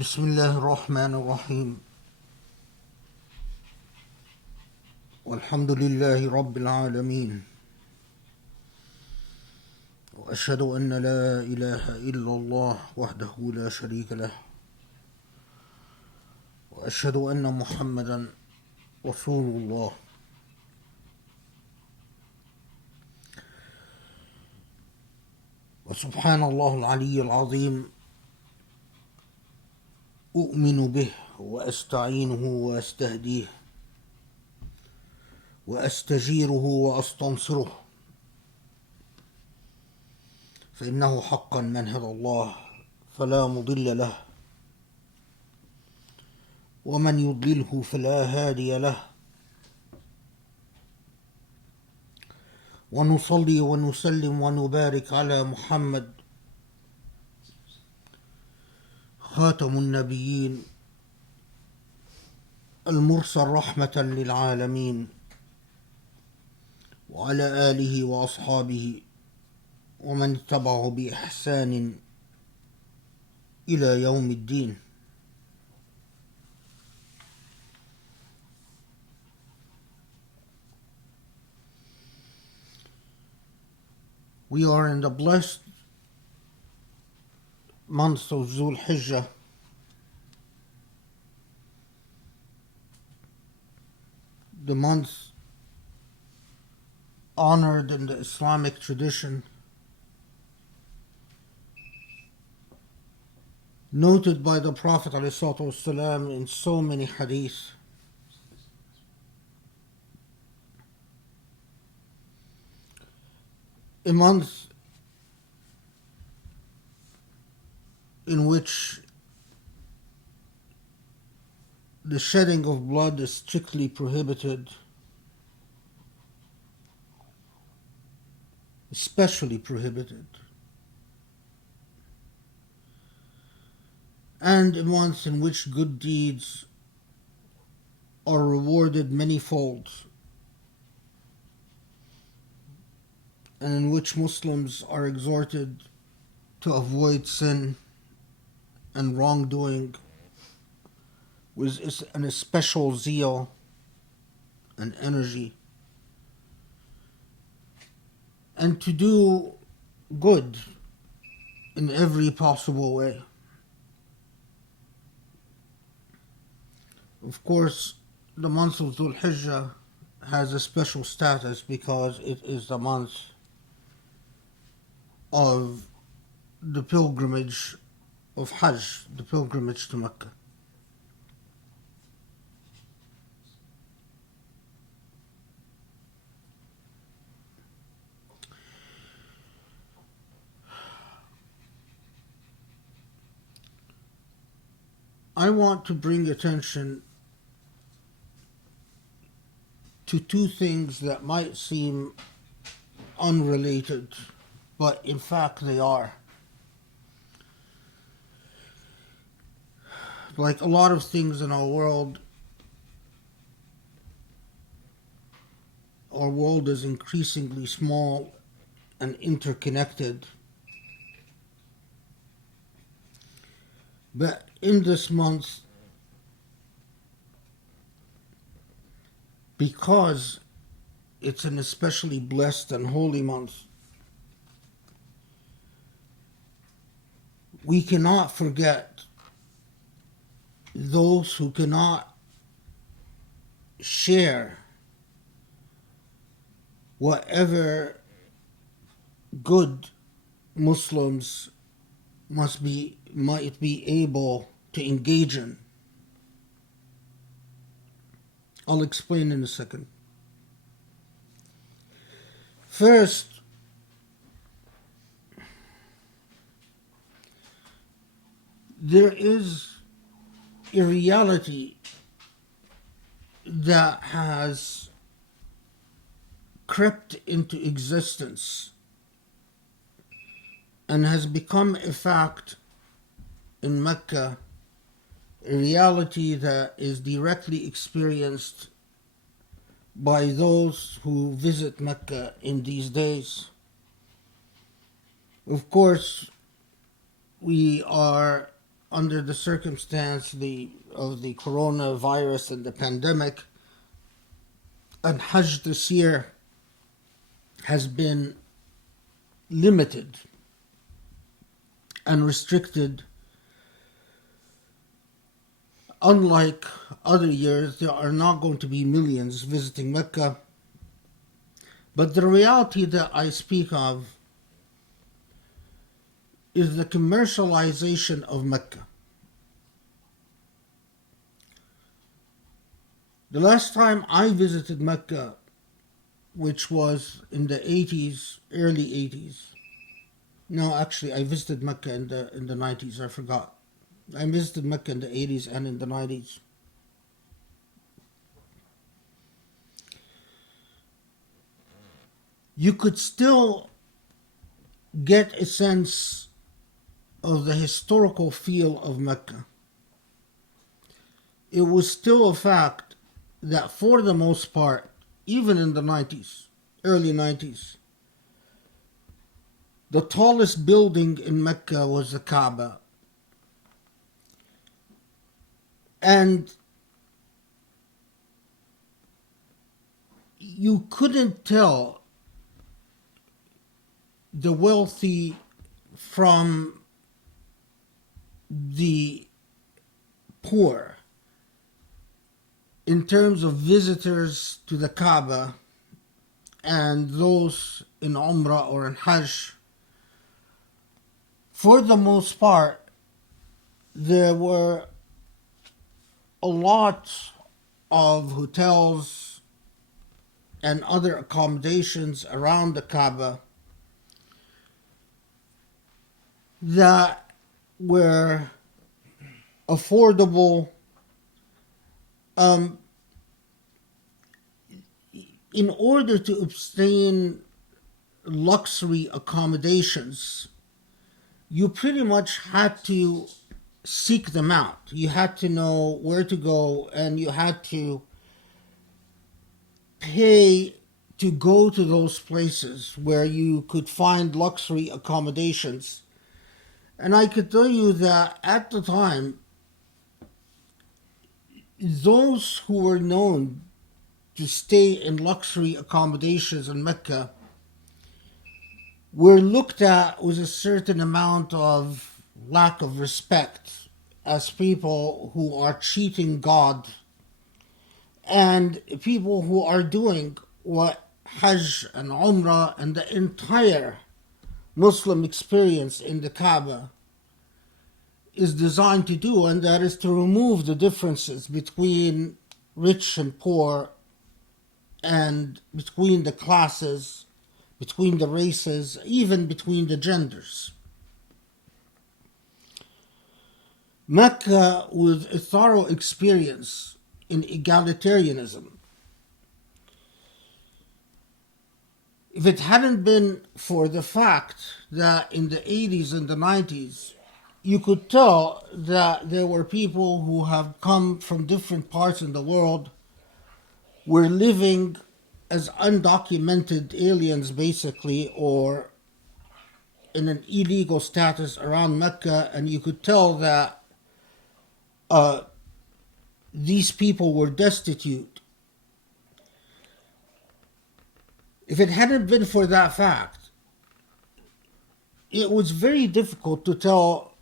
بسم الله الرحمن الرحيم والحمد لله رب العالمين وأشهد أن لا إله إلا الله وحده لا شريك له وأشهد أن محمدا رسول الله. وسبحان الله العلي العظيم أؤمن به وأستعينه وأستهديه وأستجيره وأستنصره، فإنه حقا من هدى الله فلا مضل له ومن يضلله فلا هادي له. ونصلي ونسلم ونبارك على محمد خاتم النبيين المرسل رحمة للعالمين، وعلى آله وأصحابه ومن اتبعه بإحسان إلى يوم الدين. We are in the blessed month of Dhul Hijjah, the month honored in the Islamic tradition, noted by the Prophet ﷺ in so many hadiths. A month in which the shedding of blood is strictly prohibited, especially prohibited, and a month in which good deeds are rewarded manyfold, and in which Muslims are exhorted to avoid sin and wrongdoing with an especial zeal and energy, and to do good in every possible way. Of course, the month of Dhul Hijjah has a special status because it is the month of the pilgrimage of Hajj, the pilgrimage to Mecca. I want to bring attention to two things that might seem unrelated, but in fact they are. Like a lot of things in our world is increasingly small and interconnected. But in this month, because it's an especially blessed and holy month, we cannot forget those who cannot share whatever good Muslims might be able to engage in. I'll explain in a second. First, there is a reality that has crept into existence and has become a fact in Mecca, a reality that is directly experienced by those who visit Mecca in these days. Of course, we are under the circumstance of the coronavirus and the pandemic, and Hajj this year has been limited and restricted. Unlike other years, there are not going to be millions visiting Mecca. But the reality that I speak of is the commercialization of Mecca. The last time I visited Mecca, which was in the 80s, early 80s. No, actually, I visited Mecca in the 90s, I forgot. I visited Mecca in the 80s and in the 90s. You could still get a sense of the historical feel of Mecca. It was still a fact that for the most part, even in the 90s, early 90s, the tallest building in Mecca was the Kaaba. And you couldn't tell the wealthy from the poor in terms of visitors to the Kaaba and those in Umrah or in Hajj. For the most part, there were a lot of hotels and other accommodations around the Kaaba that were affordable. In order to obtain luxury accommodations, you pretty much had to seek them out. You had to know where to go, and you had to pay to go to those places where you could find luxury accommodations. And I could tell you that at the time, those who were known to stay in luxury accommodations in Mecca were looked at with a certain amount of lack of respect as people who are cheating God and people who are doing what Hajj and Umrah and the entire Muslim experience in the Kaaba is designed to do, and that is to remove the differences between rich and poor and between the classes, between the races, even between the genders. Mecca was a thorough experience in egalitarianism. If it hadn't been for the fact that in the 80s and the 90s, you could tell that there were people who have come from different parts in the world, were living as undocumented aliens basically, or in an illegal status around Mecca, and you could tell that these people were destitute. If it hadn't been for that fact, it was very difficult to tell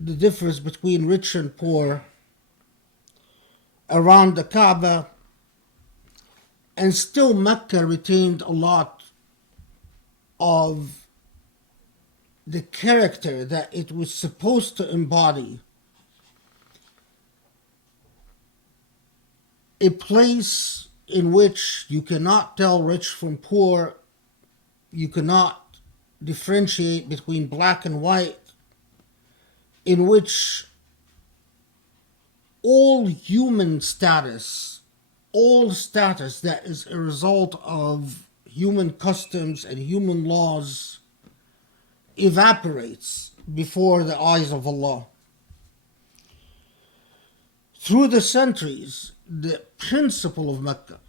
the difference between rich and poor around the Kaaba, and still Mecca retained a lot of the character that it was supposed to embody. A place in which you cannot tell rich from poor, you cannot differentiate between black and white, in which all human status, all status that is a result of human customs and human laws evaporates before the eyes of Allah. Through the centuries, the principle of Mecca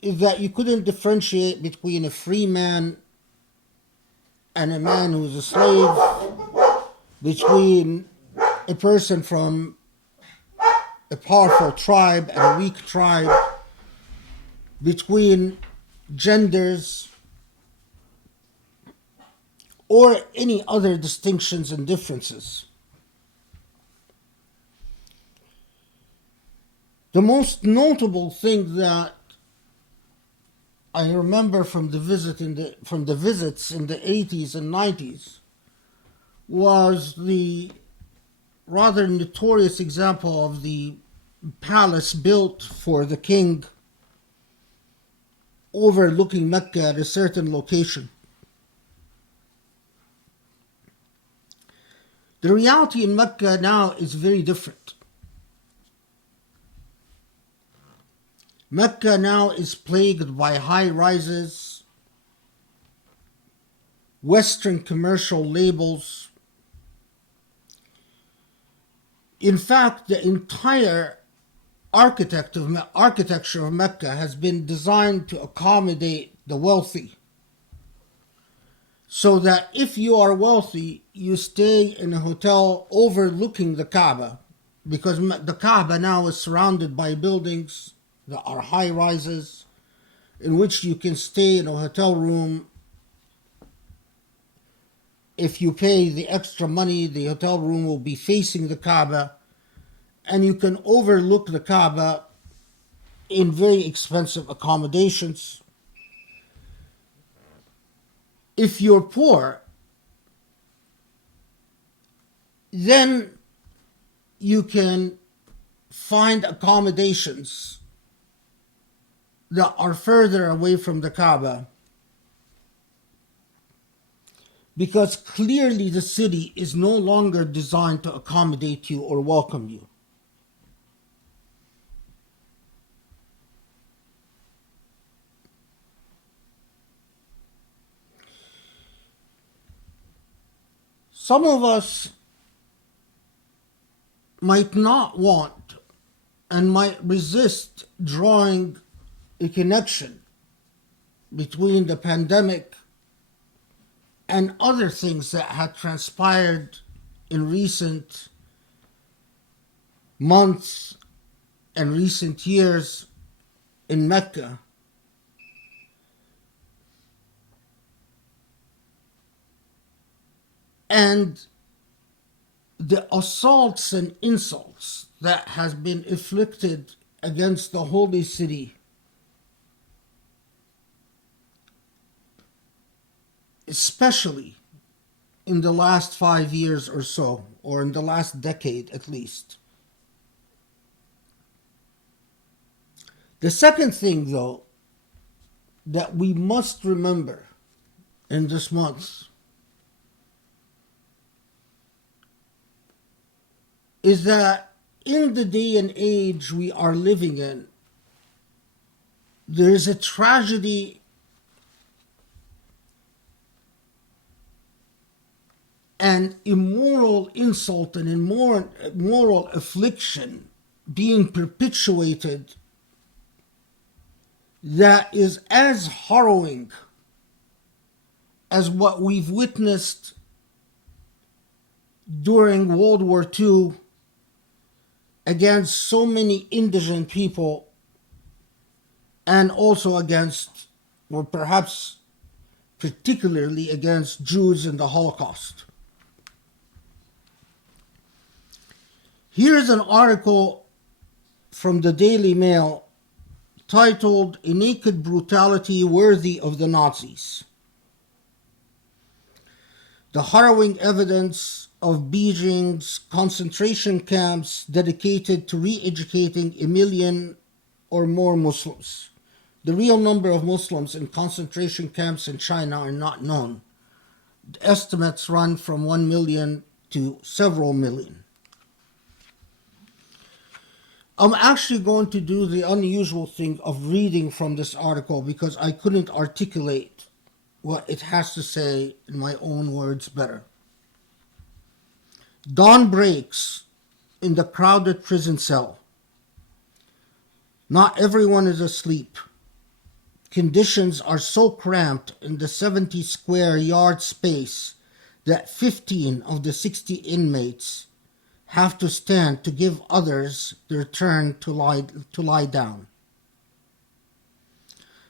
is that you couldn't differentiate between a free man and a man who's a slave, between a person from a powerful tribe and a weak tribe, between genders, or any other distinctions and differences. The most notable thing that I remember from the visits in the 80s and 90s was the rather notorious example of the palace built for the king overlooking Mecca at a certain location. The reality in Mecca now is very different. Mecca now is plagued by high rises, Western commercial labels. In fact, the entire architecture of Mecca has been designed to accommodate the wealthy, so that if you are wealthy, you stay in a hotel overlooking the Kaaba, because the Kaaba now is surrounded by buildings that are high rises, in which you can stay in a hotel room. If you pay the extra money, the hotel room will be facing the Kaaba, and you can overlook the Kaaba in very expensive accommodations. If you're poor, then you can find accommodations that are further away from the Kaaba, because clearly the city is no longer designed to accommodate you or welcome you. Some of us might not want and might resist drawing a connection between the pandemic and other things that had transpired in recent months and recent years in Mecca. And the assaults and insults that has been inflicted against the holy city, especially in the last 5 years or so, or in the last decade at least. The second thing, though, that we must remember in this month is that in the day and age we are living in, there is a tragedy and immoral insult and immoral affliction being perpetuated that is as harrowing as what we've witnessed during World War II against so many indigent people, and also against, or perhaps particularly against, Jews in the Holocaust. Here's an article from the Daily Mail titled "A Naked Brutality Worthy of the Nazis." The harrowing evidence of Beijing's concentration camps dedicated to re-educating 1 million or more Muslims. The real number of Muslims in concentration camps in China are not known. The estimates run from 1 million to several million. I'm actually going to do the unusual thing of reading from this article because I couldn't articulate what it has to say in my own words better. Dawn breaks in the crowded prison cell. Not everyone is asleep. Conditions are so cramped in the 70 square yard space that 15 of the 60 inmates have to stand to give others their turn to lie down.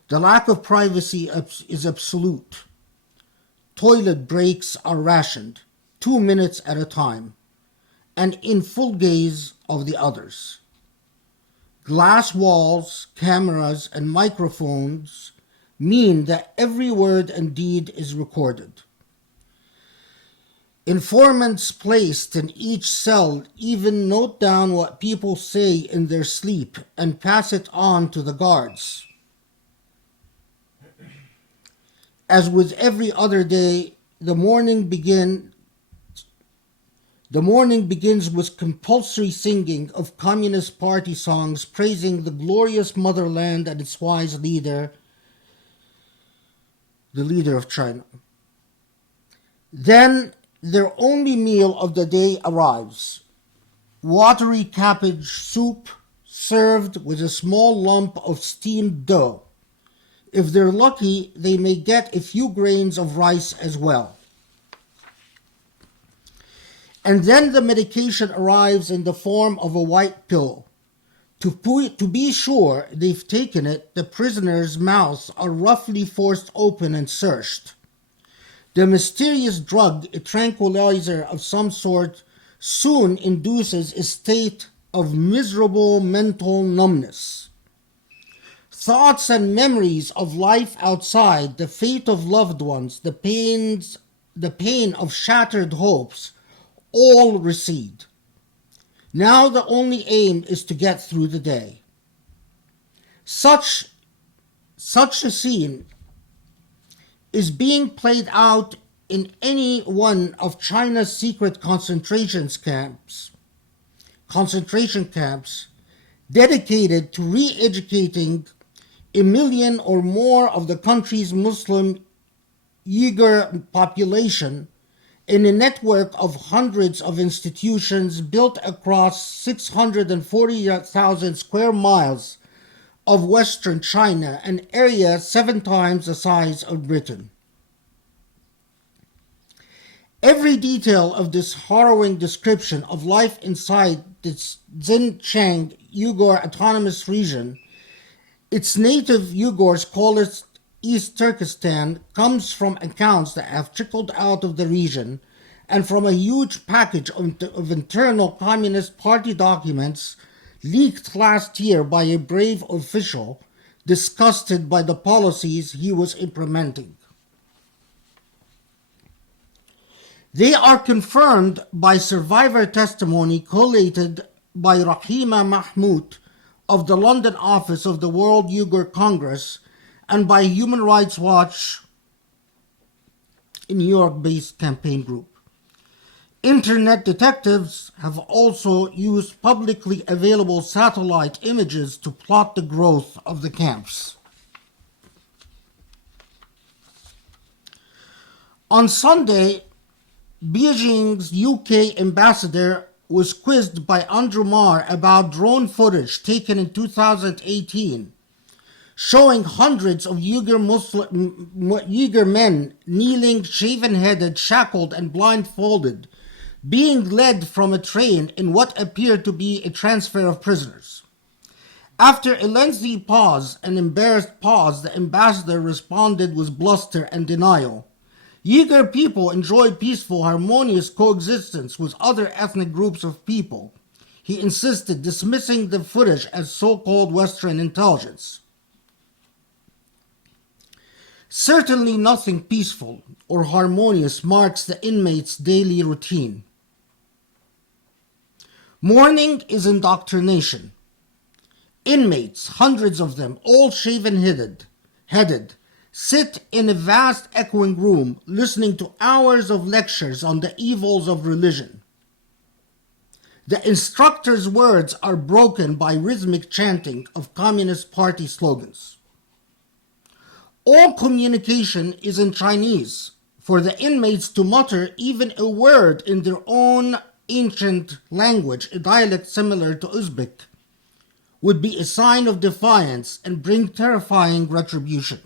The lack of privacy is absolute. Toilet breaks are rationed, 2 minutes at a time, and in full gaze of the others. Glass walls, cameras, and microphones mean that every word and deed is recorded. Informants placed in each cell even note down what people say in their sleep and pass it on to the guards. As with every other day, the morning begins with compulsory singing of Communist Party songs praising the glorious motherland and its wise leader, the leader of China. Then their only meal of the day arrives. Watery cabbage soup served with a small lump of steamed dough. If they're lucky, they may get a few grains of rice as well. And then the medication arrives in the form of a white pill. To be sure they've taken it, the prisoners' mouths are roughly forced open and searched. The mysterious drug, a tranquilizer of some sort, soon induces a state of miserable mental numbness. Thoughts and memories of life outside, the fate of loved ones, the pain of shattered hopes, all recede. Now the only aim is to get through the day. Such a scene is being played out in any one of China's secret concentration camps dedicated to re-educating 1 million or more of the country's Muslim Uyghur population in a network of hundreds of institutions built across 640,000 square miles of Western China, an area 7 times the size of Britain. Every detail of this harrowing description of life inside the Xinjiang Uyghur Autonomous Region, its native Uyghurs call it East Turkestan, comes from accounts that have trickled out of the region and from a huge package of internal Communist Party documents leaked last year by a brave official disgusted by the policies he was implementing. They are confirmed by survivor testimony collated by Rahima Mahmoud of the London office of the World Uyghur Congress and by Human Rights Watch, a New York-based campaign group. Internet detectives have also used publicly available satellite images to plot the growth of the camps. On Sunday, Beijing's UK ambassador was quizzed by Andrew Marr about drone footage taken in 2018, showing hundreds of Uyghur men kneeling, shaven-headed, shackled, and blindfolded, being led from a train in what appeared to be a transfer of prisoners. After a lengthy pause, an embarrassed pause, the ambassador responded with bluster and denial. Uyghur people enjoy peaceful, harmonious coexistence with other ethnic groups of people, he insisted, dismissing the footage as so-called Western intelligence. Certainly nothing peaceful or harmonious marks the inmates' daily routine. Morning is indoctrination. Inmates, hundreds of them, all shaven-headed, sit in a vast echoing room listening to hours of lectures on the evils of religion. The instructor's words are broken by rhythmic chanting of Communist Party slogans. All communication is in Chinese. For the inmates to mutter even a word in their own ancient language, a dialect similar to Uzbek, would be a sign of defiance and bring terrifying retribution.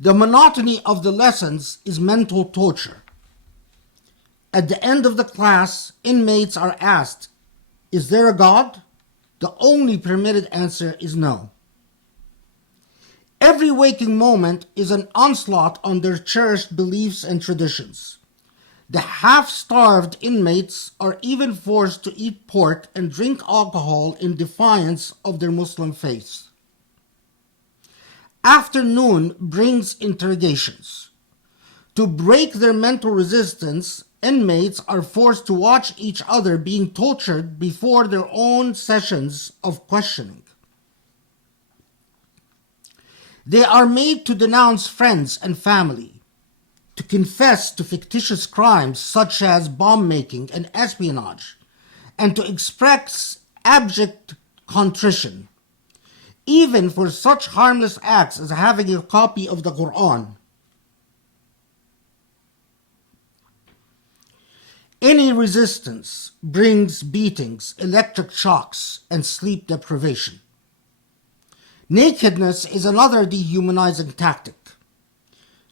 The monotony of the lessons is mental torture. At the end of the class, inmates are asked, "Is there a God?" The only permitted answer is no. Every waking moment is an onslaught on their cherished beliefs and traditions. The half-starved inmates are even forced to eat pork and drink alcohol in defiance of their Muslim faith. Afternoon brings interrogations. To break their mental resistance, inmates are forced to watch each other being tortured before their own sessions of questioning. They are made to denounce friends and family, to confess to fictitious crimes such as bomb making and espionage, and to express abject contrition, even for such harmless acts as having a copy of the Quran. Any resistance brings beatings, electric shocks, and sleep deprivation. Nakedness is another dehumanizing tactic.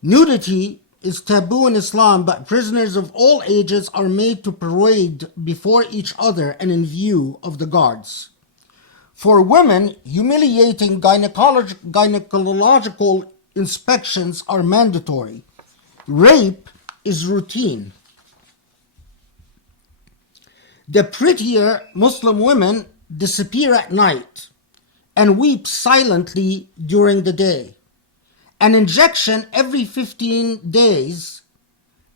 Nudity is taboo in Islam, but prisoners of all ages are made to parade before each other and in view of the guards. For women, humiliating gynecological inspections are mandatory. Rape is routine. The prettier Muslim women disappear at night and weep silently during the day. An injection every 15 days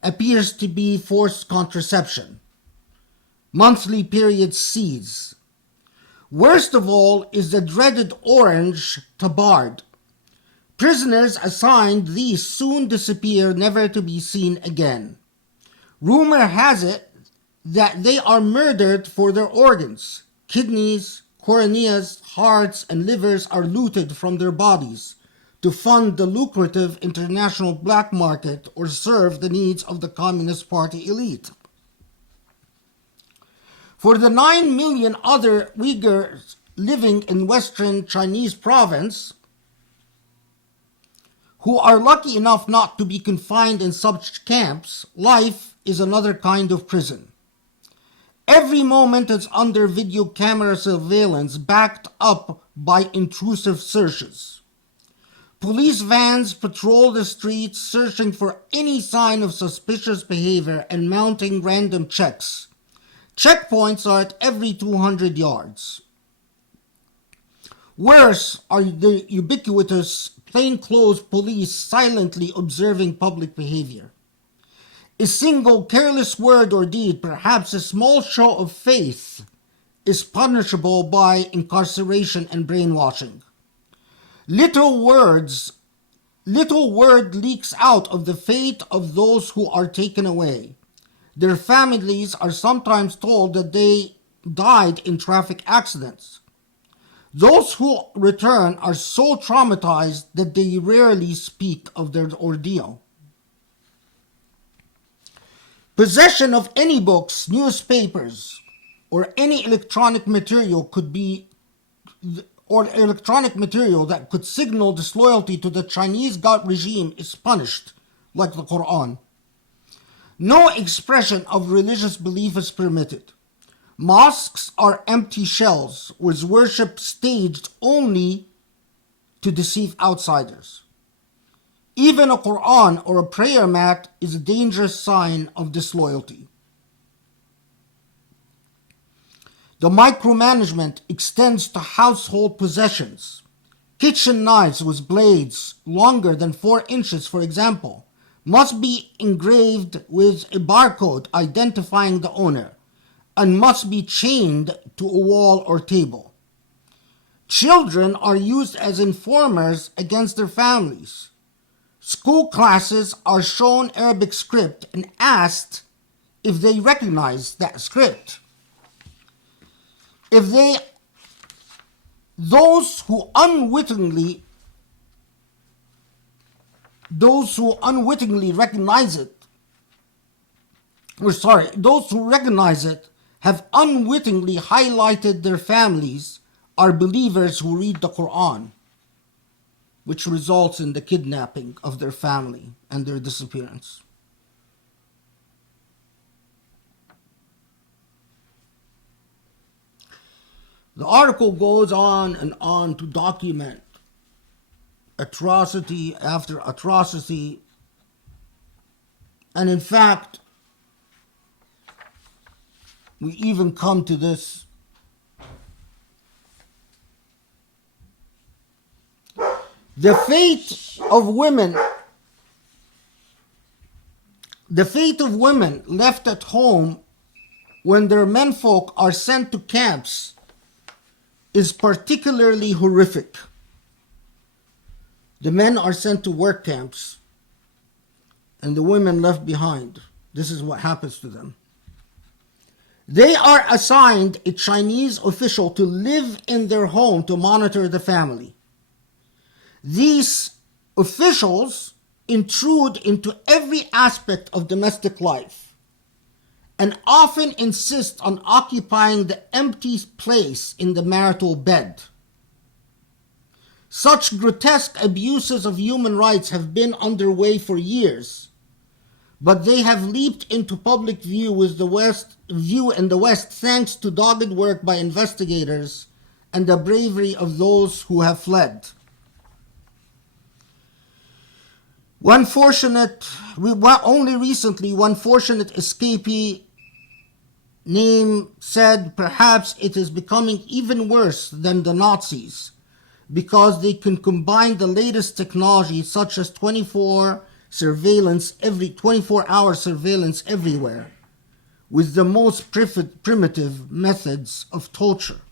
appears to be forced contraception. Monthly periods cease. Worst of all is the dreaded orange tabard. Prisoners assigned these soon disappear, never to be seen again. Rumor has it that they are murdered for their organs. Kidneys, coroneas, hearts, and livers are looted from their bodies to fund the lucrative international black market or serve the needs of the Communist Party elite. For the 9 million other Uyghurs living in Western Chinese province, who are lucky enough not to be confined in such camps, life is another kind of prison. Every moment is under video camera surveillance backed up by intrusive searches. Police vans patrol the streets searching for any sign of suspicious behavior and mounting random checks. Checkpoints are at every 200 yards. Worse are the ubiquitous plainclothes police silently observing public behavior. A single careless word or deed, perhaps a small show of faith, is punishable by incarceration and brainwashing. Little word leaks out of the fate of those who are taken away. Their families are sometimes told that they died in traffic accidents. Those who return are so traumatized that they rarely speak of their ordeal. Possession of any books, newspapers, or any electronic material that could signal disloyalty to the Chinese God regime is punished, like the Quran. No expression of religious belief is permitted. Mosques are empty shells with worship staged only to deceive outsiders. Even a Quran or a prayer mat is a dangerous sign of disloyalty. The micromanagement extends to household possessions. Kitchen knives with blades longer than 4 inches, for example, must be engraved with a barcode identifying the owner and must be chained to a wall or table. Children are used as informers against their families. School classes are shown Arabic script and asked if they recognize that script. Those who unwittingly recognize it have unwittingly highlighted their families are believers who read the Quran, which results in the kidnapping of their family and their disappearance. The article goes on and on to document atrocity after atrocity. And in fact, we even come to this. The fate of women left at home when their menfolk are sent to camps is particularly horrific. The men are sent to work camps and the women left behind. This is what happens to them. They are assigned a Chinese official to live in their home to monitor the family. These officials intrude into every aspect of domestic life and often insist on occupying the empty place in the marital bed. Such grotesque abuses of human rights have been underway for years, but they have leaped into public view in the West thanks to dogged work by investigators and the bravery of those who have fled. Only recently, one fortunate escapee said perhaps it is becoming even worse than the Nazis because they can combine the latest technology such as 24-hour surveillance everywhere with the most primitive methods of torture.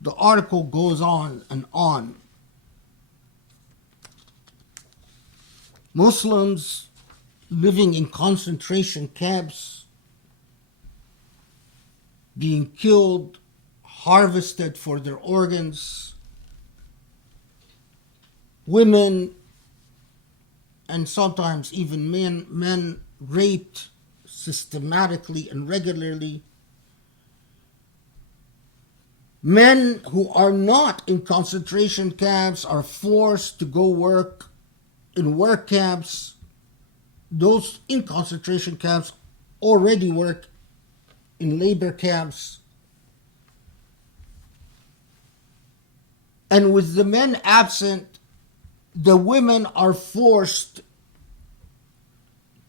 The article goes on and on. Muslims living in concentration camps, being killed, harvested for their organs, women and sometimes even men raped systematically and regularly. Men who are not in concentration camps are forced to go work in work camps. Those in concentration camps already work in labor camps. And with the men absent, the women are forced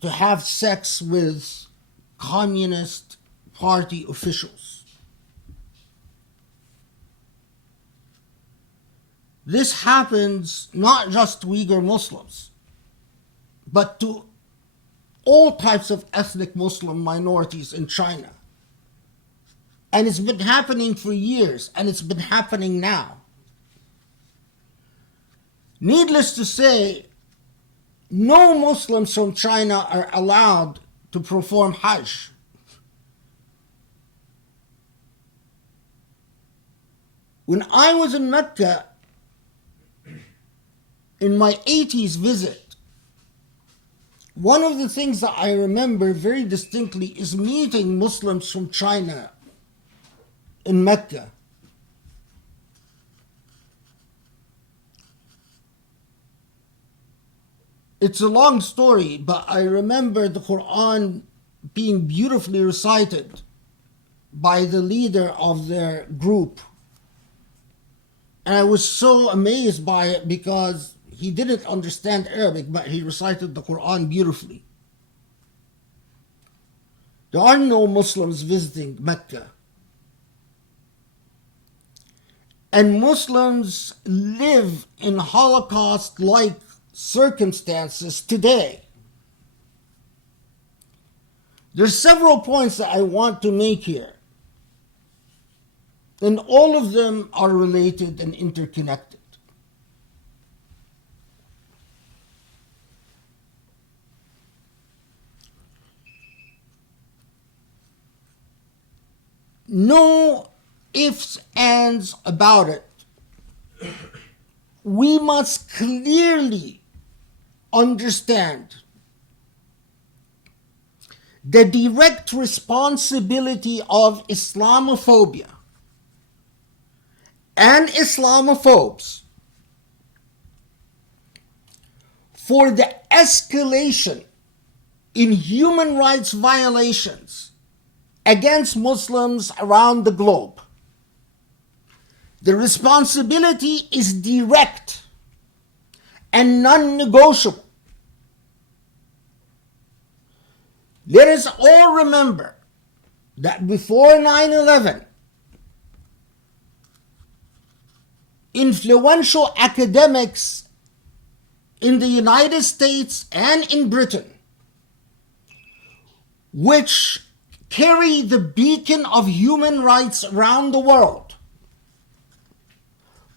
to have sex with Communist Party officials. This happens not just to Uyghur Muslims, but to all types of ethnic Muslim minorities in China. And it's been happening for years, and it's been happening now. Needless to say, no Muslims from China are allowed to perform Hajj. When I was in Mecca, in my 80s visit, one of the things that I remember very distinctly is meeting Muslims from China in Mecca. It's a long story, but I remember the Quran being beautifully recited by the leader of their group. And I was so amazed by it because he didn't understand Arabic, but he recited the Quran beautifully. There are no Muslims visiting Mecca. And Muslims live in Holocaust-like circumstances today. There's several points that I want to make here, and all of them are related and interconnected. No ifs, ands about it. We must clearly understand the direct responsibility of Islamophobia and Islamophobes for the escalation in human rights violations against Muslims around the globe. The responsibility is direct and non-negotiable. Let us all remember that before 9/11, influential academics in the United States and in Britain, which carry the beacon of human rights around the world,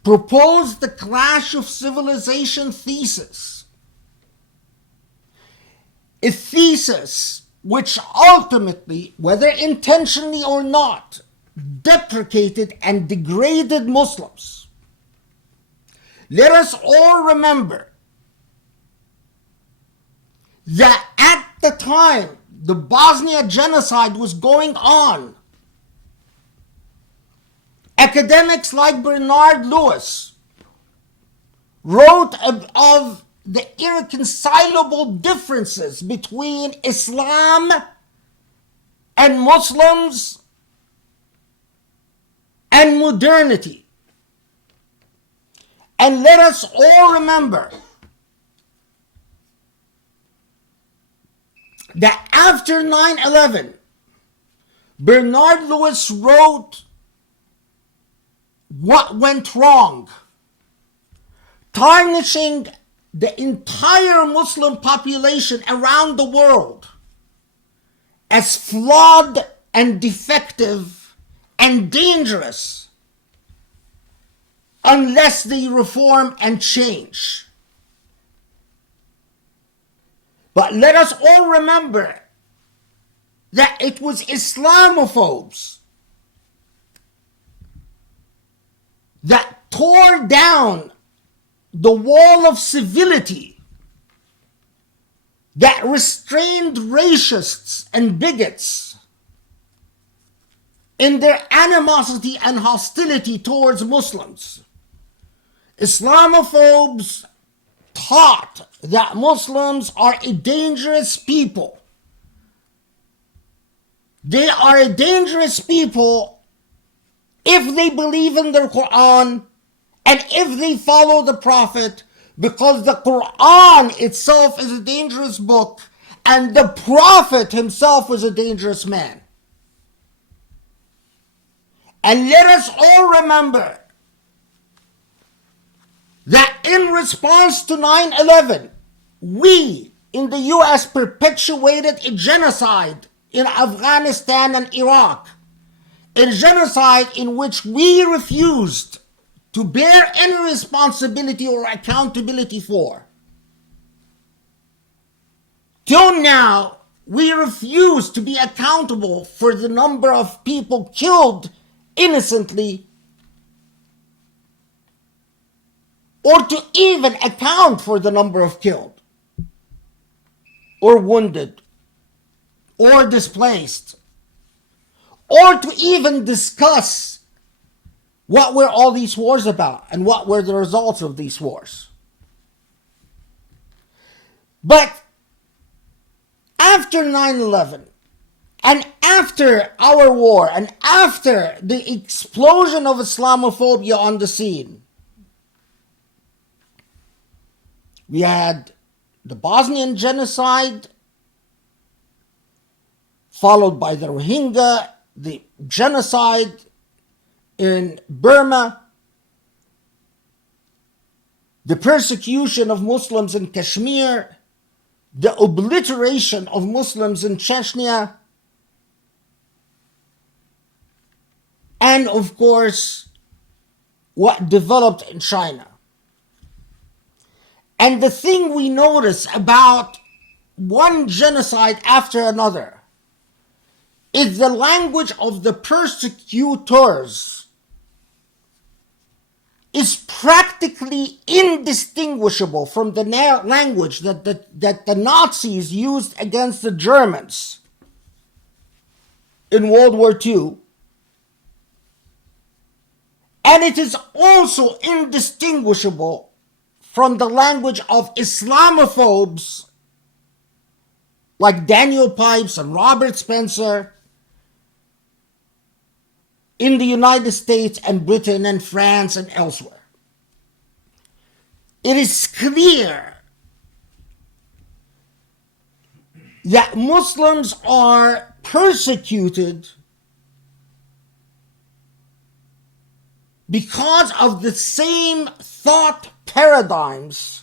proposed the clash of civilization thesis, a thesis which ultimately, whether intentionally or not, deprecated and degraded Muslims. Let us all remember that at the time the Bosnia genocide was going on, academics like Bernard Lewis wrote of the irreconcilable differences between Islam and Muslims and modernity. And let us all remember that after 9/11, Bernard Lewis wrote what went wrong, tarnishing the entire Muslim population around the world as flawed and defective and dangerous unless they reform and change. But let us all remember that it was Islamophobes that tore down the wall of civility that restrained racists and bigots in their animosity and hostility towards Muslims. Islamophobes taught that Muslims are a dangerous people. They are a dangerous people if they believe in the Quran and if they follow the Prophet, because the Quran itself is a dangerous book and the Prophet himself was a dangerous man. And let us all remember that in response to 9/11, we in the US perpetuated a genocide in Afghanistan and Iraq, a genocide in which we refused to bear any responsibility or accountability for. Till now, we refuse to be accountable for the number of people killed innocently, or to even account for the number of killed, or wounded, or displaced, or to even discuss what were all these wars about and what were the results of these wars. But after 9/11, and after our war, and after the explosion of Islamophobia on the scene, we had the Bosnian genocide, followed by the Rohingya, the genocide in Burma, the persecution of Muslims in Kashmir, the obliteration of Muslims in Chechnya, and of course, what developed in China. And the thing we notice about one genocide after another is the language of the persecutors is practically indistinguishable from the language that the Nazis used against the Germans in World War II. And it is also indistinguishable from the language of Islamophobes like Daniel Pipes and Robert Spencer in the United States and Britain and France and elsewhere. It is clear that Muslims are persecuted because of the same thought paradigms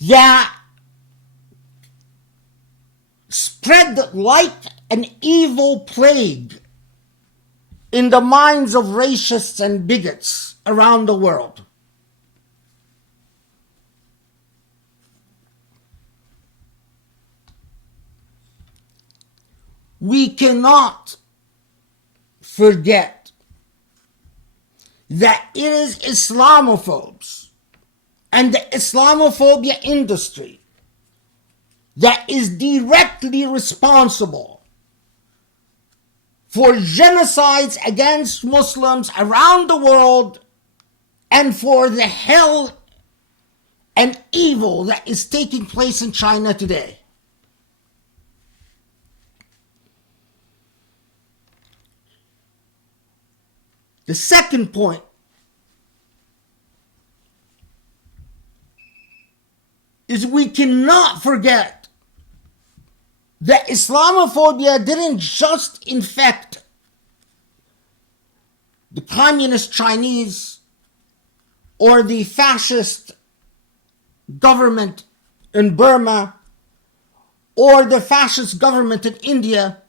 that spread like an evil plague in the minds of racists and bigots around the world. We cannot forget that it is Islamophobes and the Islamophobia industry that is directly responsible for genocides against Muslims around the world and for the hell and evil that is taking place in China today. The second point is we cannot forget that Islamophobia didn't just infect the communist Chinese or the fascist government in Burma or the fascist government in India,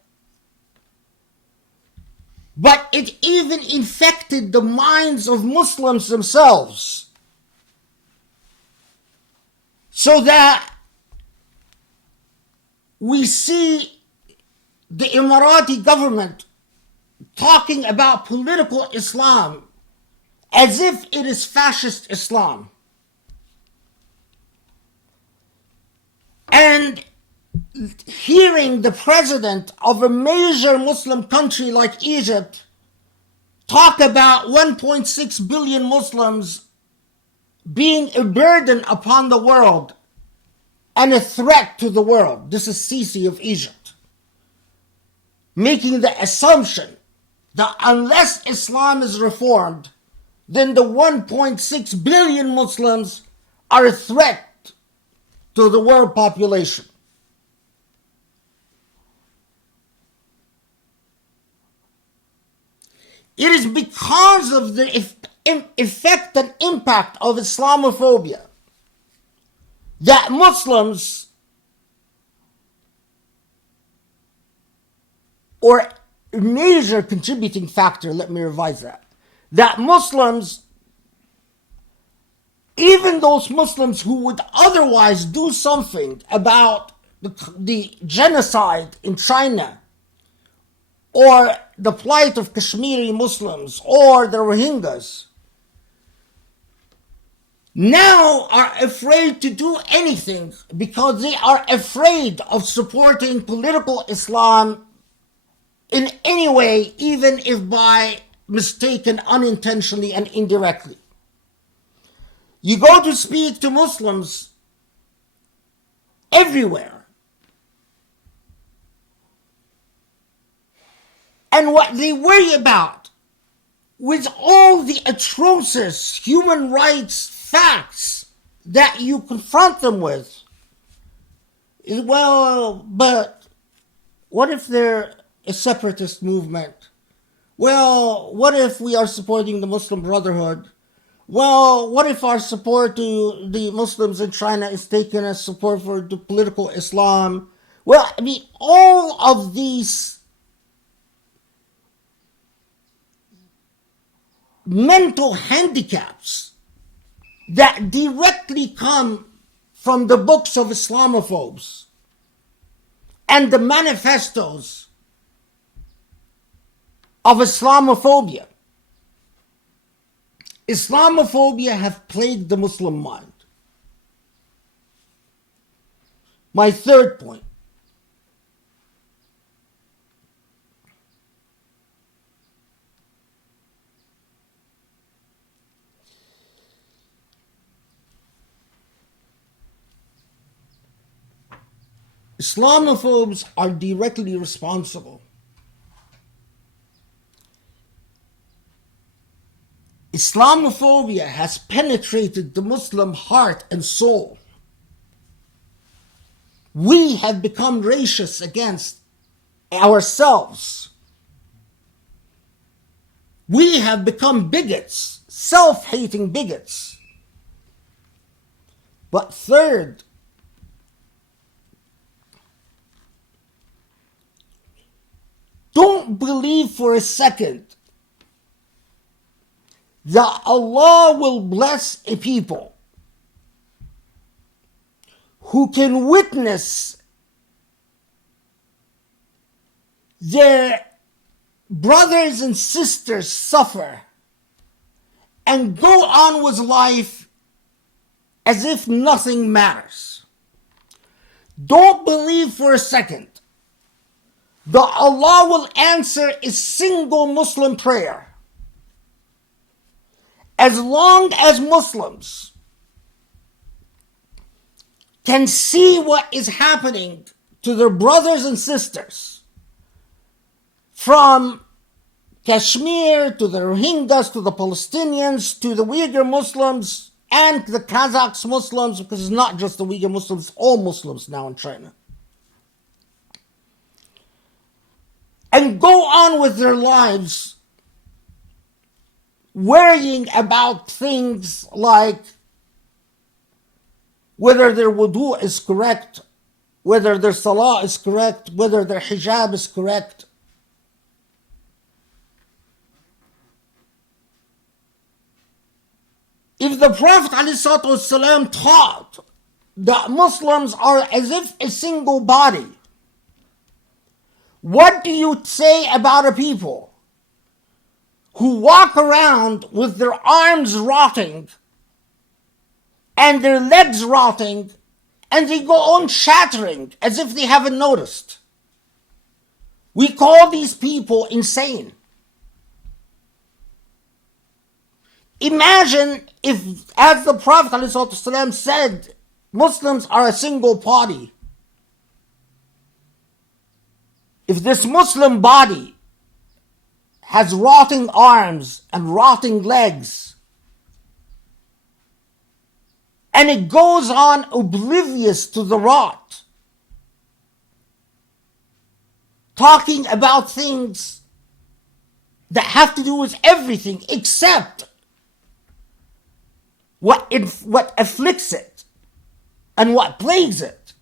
but it even infected the minds of Muslims themselves. So that we see the Emirati government talking about political Islam as if it is fascist Islam. And hearing the president of a major Muslim country like Egypt talk about 1.6 billion Muslims being a burden upon the world and a threat to the world. This is Sisi of Egypt, making the assumption that unless Islam is reformed, then the 1.6 billion Muslims are a threat to the world population. It is because of the effect and impact of Islamophobia that Muslims, or a major contributing factor, let me revise that Muslims, even those Muslims who would otherwise do something about the genocide in China, or the plight of Kashmiri Muslims, or the Rohingyas, now are afraid to do anything because they are afraid of supporting political Islam in any way, even if by mistaken, unintentionally, and indirectly. You go to speak to Muslims everywhere, and what they worry about, with all the atrocious human rights facts that you confront them with, is, well, but what if they're a separatist movement? Well, what if we are supporting the Muslim Brotherhood? Well, what if our support to the Muslims in China is taken as support for the political Islam? Well, I mean, all of these mental handicaps that directly come from the books of Islamophobes and the manifestos of Islamophobia. Islamophobia have plagued the Muslim mind. My third point. Islamophobes are directly responsible Islamophobia has penetrated the Muslim heart and soul. We have become racist against ourselves. We have become bigots, self-hating bigots. But third, don't believe for a second that Allah will bless a people who can witness their brothers and sisters suffer and go on with life as if nothing matters. Don't believe for a second that Allah will answer a single Muslim prayer as long as Muslims can see what is happening to their brothers and sisters, from Kashmir to the Rohingyas to the Palestinians to the Uyghur Muslims and the Kazakhs Muslims, because it's not just the Uyghur Muslims, all Muslims now in China, and go on with their lives worrying about things like whether their wudu is correct, whether their salah is correct, whether their hijab is correct. If the Prophet ﷺ taught that Muslims are as if a single body, what do you say about a people who walk around with their arms rotting and their legs rotting, and they go on shattering as if they haven't noticed? We call these people insane. Imagine if, as the Prophet ﷺ said, Muslims are a single body. If this Muslim body has rotting arms and rotting legs, and it goes on oblivious to the rot, talking about things that have to do with everything except what afflicts it and what plagues it,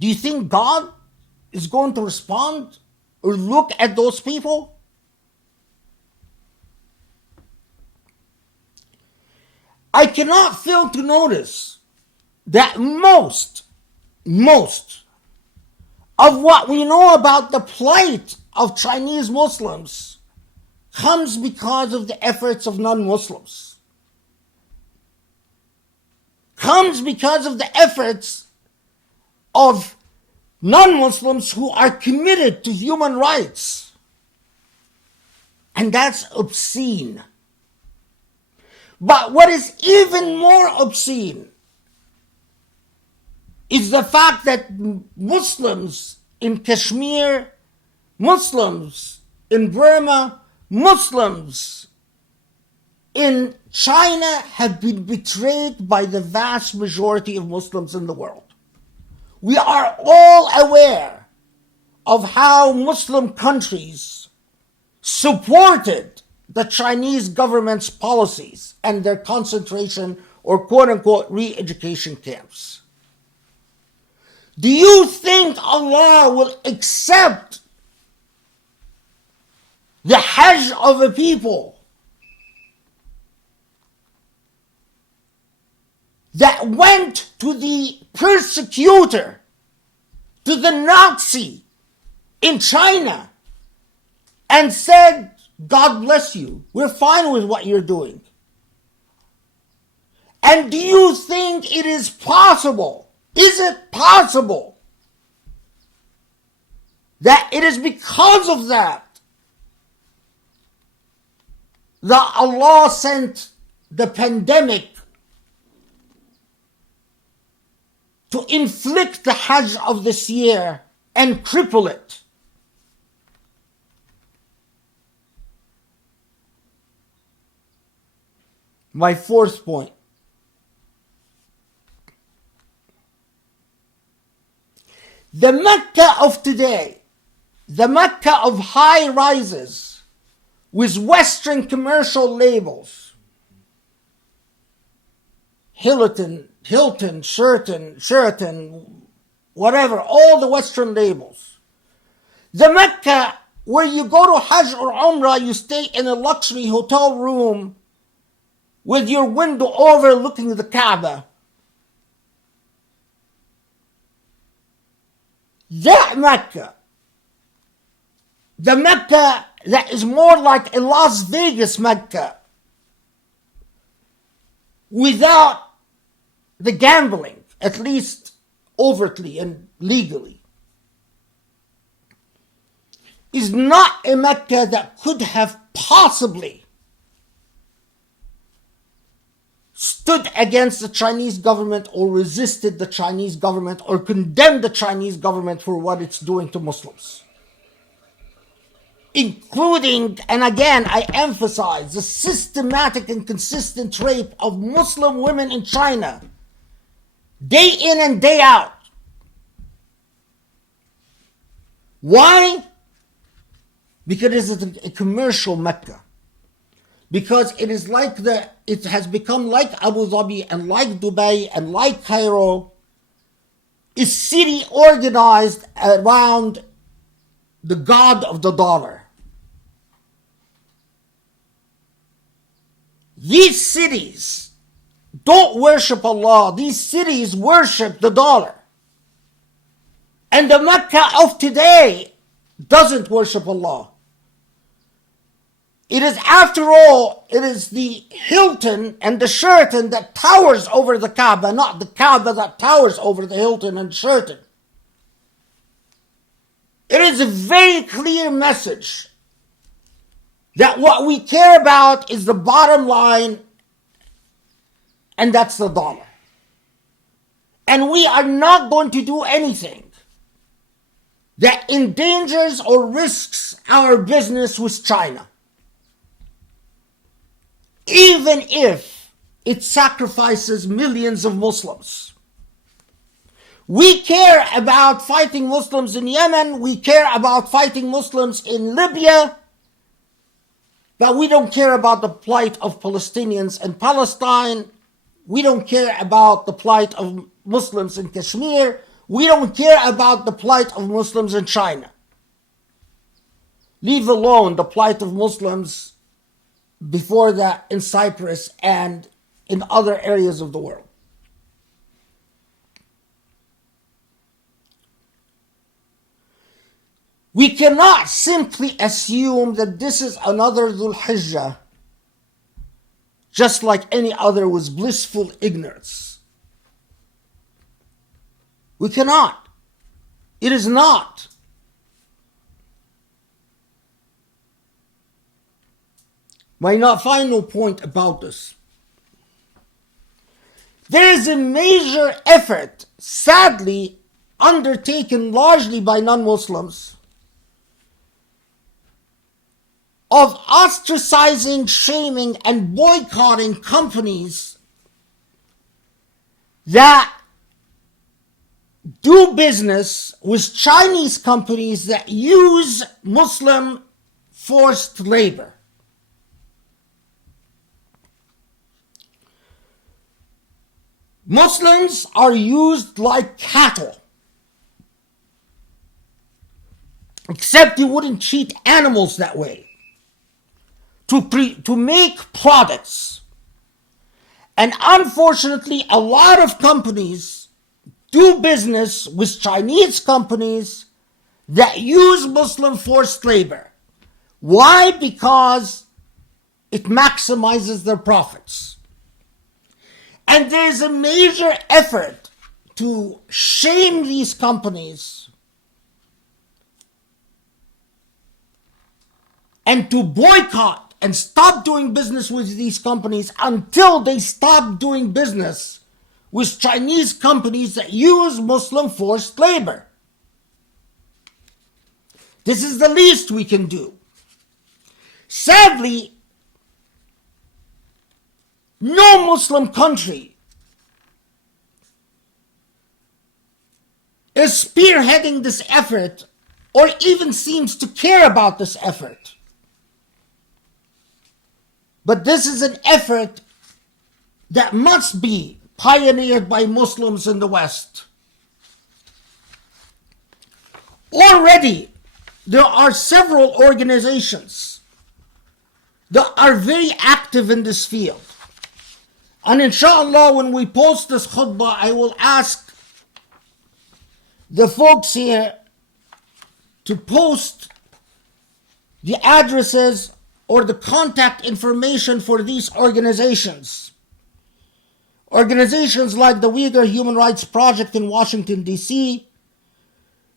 do you think God is going to respond or look at those people? I cannot fail to notice that most of what we know about the plight of Chinese Muslims comes because of the efforts of non-Muslims. Comes because of the efforts of non-Muslims who are committed to human rights. And that's obscene. But what is even more obscene is the fact that Muslims in Kashmir, Muslims in Burma, Muslims in China have been betrayed by the vast majority of Muslims in the world. We are all aware of how Muslim countries supported the Chinese government's policies and their concentration or quote-unquote re-education camps. Do you think Allah will accept the Hajj of a people that went to the persecutor, to the Nazi in China, and said, God bless you, we're fine with what you're doing? And do you think it is possible, is it possible, that it is because of that Allah sent the pandemic to inflict the Hajj of this year and cripple it? My fourth point. The Mecca of today, the Mecca of high rises with Western commercial labels, Hilton, Sheraton, whatever, all the Western labels. The Mecca where you go to Hajj or Umrah, you stay in a luxury hotel room with your window overlooking the Kaaba. That Mecca, the Mecca that is more like a Las Vegas Mecca without the gambling, at least overtly and legally, is not a Mecca that could have possibly stood against the Chinese government or resisted the Chinese government or condemned the Chinese government for what it's doing to Muslims. Including, and again I emphasize, the systematic and consistent rape of Muslim women in China, day in and day out. Why? Because it is a commercial Mecca. Because it is like it has become like Abu Dhabi and like Dubai and like Cairo, a city organized around the god of the dollar. These cities don't worship Allah. These cities worship the dollar. And the Mecca of today doesn't worship Allah. It is, after all, it is the Hilton and the Sheraton that towers over the Kaaba, not the Kaaba that towers over the Hilton and Sheraton. It is a very clear message that what we care about is the bottom line, and that's the dollar. And we are not going to do anything that endangers or risks our business with China, even if it sacrifices millions of Muslims. We care about fighting Muslims in Yemen, we care about fighting Muslims in Libya, but we don't care about the plight of Palestinians in Palestine. We don't care about the plight of Muslims in Kashmir. We don't care about the plight of Muslims in China. Leave alone the plight of Muslims before that in Cyprus and in other areas of the world. We cannot simply assume that this is another Dhul Hijjah, just like any other, with blissful ignorance. We cannot. It is not. My final point about this. There is a major effort, sadly undertaken largely by non-Muslims, of ostracizing, shaming, and boycotting companies that do business with Chinese companies that use Muslim forced labor. Muslims are used like cattle. Except you wouldn't treat animals that way. To make products. And unfortunately, a lot of companies do business with Chinese companies that use Muslim forced labor. Why? Because it maximizes their profits. And there's a major effort to shame these companies and to boycott and stop doing business with these companies until they stop doing business with Chinese companies that use Muslim forced labor. This is the least we can do. Sadly, No Muslim country is spearheading this effort or even seems to care about this effort. But this is an effort that must be pioneered by Muslims in the West. Already, there are several organizations that are very active in this field. And inshallah, when we post this khutbah, I will ask the folks here to post the addresses or the contact information for these organizations. Organizations like the Uyghur Human Rights Project in Washington, D.C.,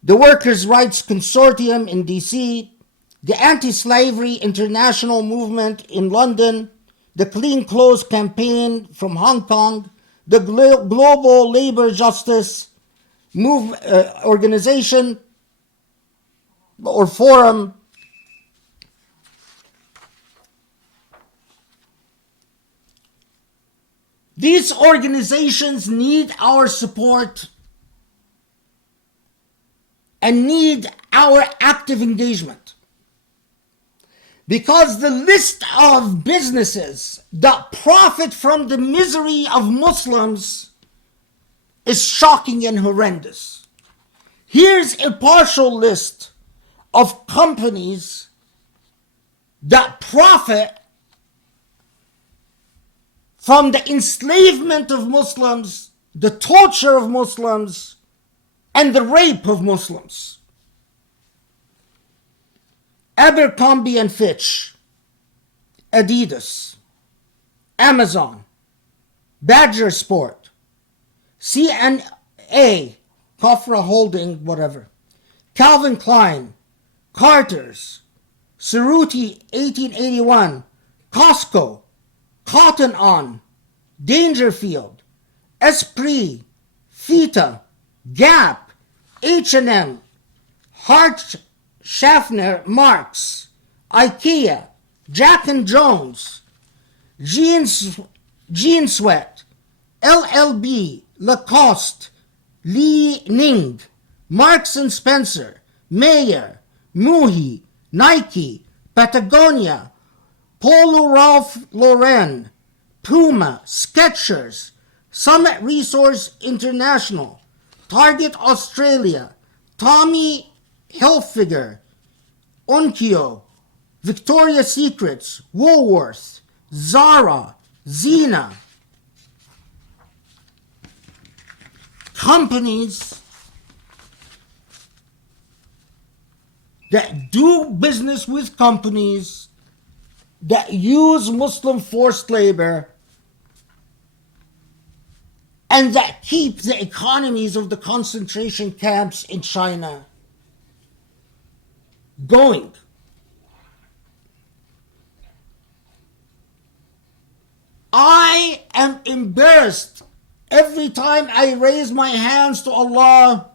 the Workers' Rights Consortium in D.C., the Anti-Slavery International Movement in London, the Clean Clothes Campaign from Hong Kong, the Global Labor Justice Organization or Forum, these organizations need our support and need our active engagement. Because the list of businesses that profit from the misery of Muslims is shocking and horrendous. Here's a partial list of companies that profit from the enslavement of Muslims, the torture of Muslims, and the rape of Muslims. Abercrombie and Fitch, Adidas, Amazon, Badger Sport, CNA, Kofra Holding, whatever, Calvin Klein, Carter's, Cerruti 1881, Costco, Cotton On, Dangerfield, Esprit, Fita, Gap, H&M, Hart Schaffner Marks, IKEA, Jack and Jones, Jean Sweat, LLB, Lacoste, Li Ning, Marks and Spencer, Mayer, Muhi, Nike, Patagonia, Polo Ralph Lauren, Puma, Skechers, Summit Resource International, Target Australia, Tommy Hilfiger, Onkyo, Victoria's Secrets, Woolworths, Zara, Zena. Companies that do business with companies that use Muslim forced labor and that keep the economies of the concentration camps in China going. I am embarrassed every time I raise my hands to Allah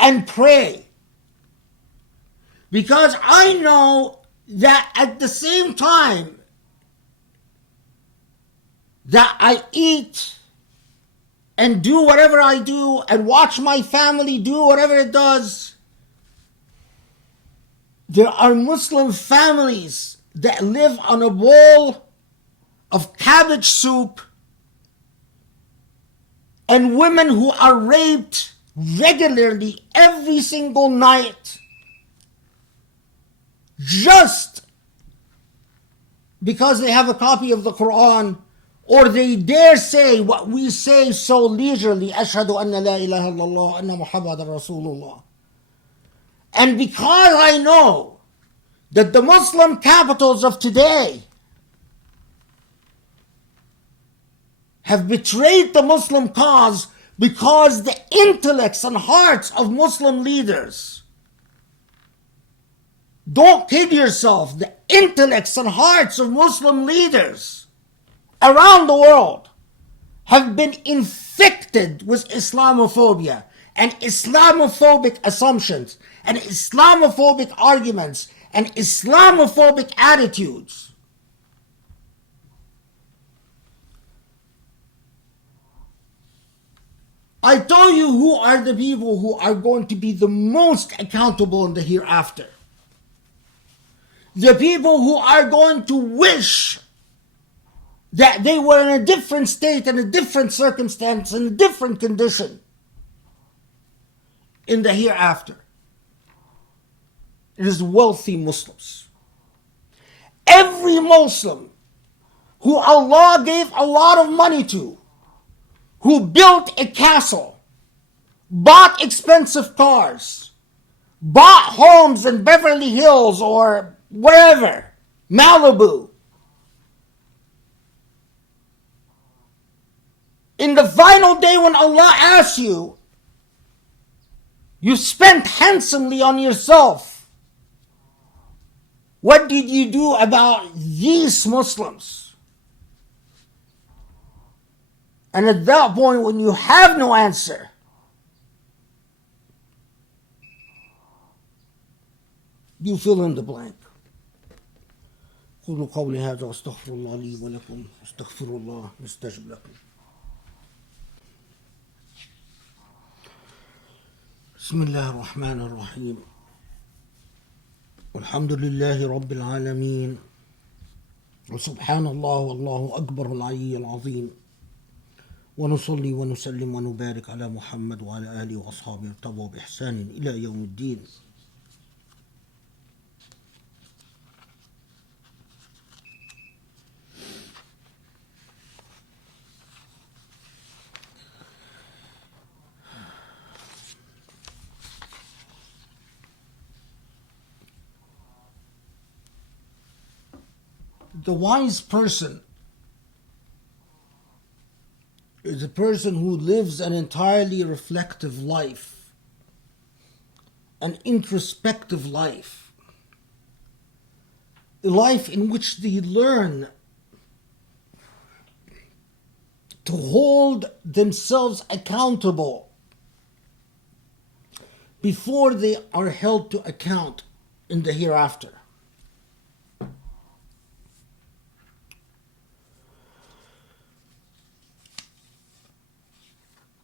and pray, because I know that at the same time that I eat and do whatever I do and watch my family do whatever it does, there are Muslim families that live on a bowl of cabbage soup and women who are raped regularly every single night just because they have a copy of the Quran or they dare say what we say so leisurely, Ashhadu anna la ilaha illallah anna Muhammadan Rasulullah. And because I know that the Muslim capitals of today have betrayed the Muslim cause because the intellects and hearts of Muslim leaders, don't kid yourself, the intellects and hearts of Muslim leaders around the world have been infected with Islamophobia and Islamophobic assumptions and Islamophobic arguments and Islamophobic attitudes. I tell you who are the people who are going to be the most accountable in the hereafter. The people who are going to wish that they were in a different state, in a different circumstance, in a different condition in the hereafter. It is wealthy Muslims. Every Muslim who Allah gave a lot of money to, who built a castle, bought expensive cars, bought homes in Beverly Hills or wherever, Malibu. In the final day when Allah asks you, you spent handsomely on yourself. What did you do about these Muslims? And at that point, when you have no answer, you fill in the blank. قولوا قولي هذا واستغفر الله لي ولكم استغفر الله يستجب لكم. بسم الله الرحمن الرحيم. والحمد لله رب العالمين وسبحان الله والله أكبر العلي العظيم ونصلي ونسلم ونبارك على محمد وعلى آله وأصحابه ارتضوا بإحسان إلى يوم الدين. The wise person is a person who lives an entirely reflective life, an introspective life, a life in which they learn to hold themselves accountable before they are held to account in the hereafter.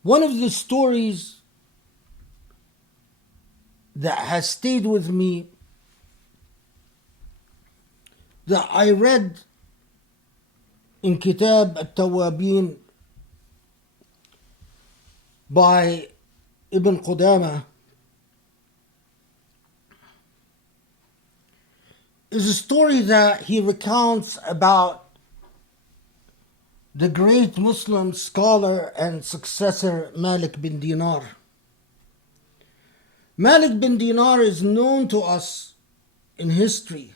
One of the stories that has stayed with me, that I read in Kitab At-Tawabin by Ibn Qudama, is a story that he recounts about the great Muslim scholar and successor Malik bin Dinar. Malik bin Dinar is known to us in history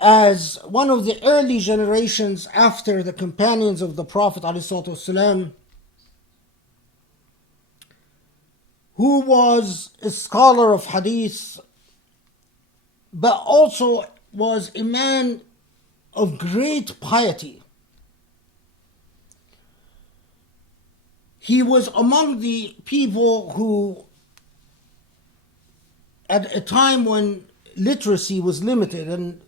as one of the early generations after the companions of the Prophet ﷺ, who was a scholar of hadith, but also was a man of great piety. He was among the people who, at a time when literacy was limited and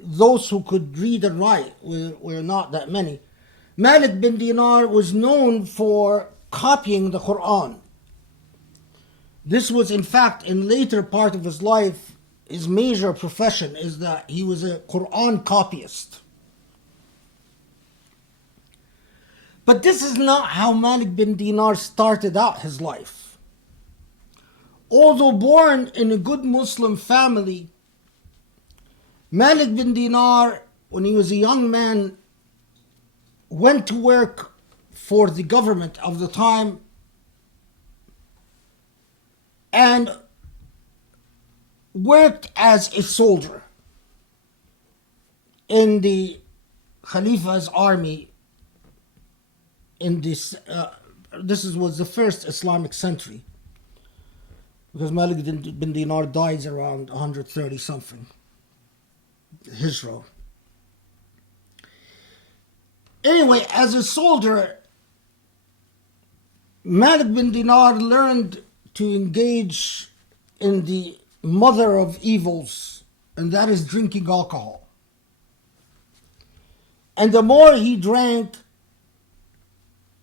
those who could read and write were not that many, Malik bin Dinar was known for copying the Quran. This was, in fact, in later part of his life, his major profession is that he was a Quran copyist. But this is not how Malik bin Dinar started out his life. Although born in a good Muslim family, Malik bin Dinar, when he was a young man, went to work for the government of the time and worked as a soldier in the Khalifa's army in this was the first Islamic century, because Malik bin Dinar died around 130 something Hijra. Anyway, as a soldier, Malik bin Dinar learned to engage in the mother of evils, and that is drinking alcohol. And the more he drank,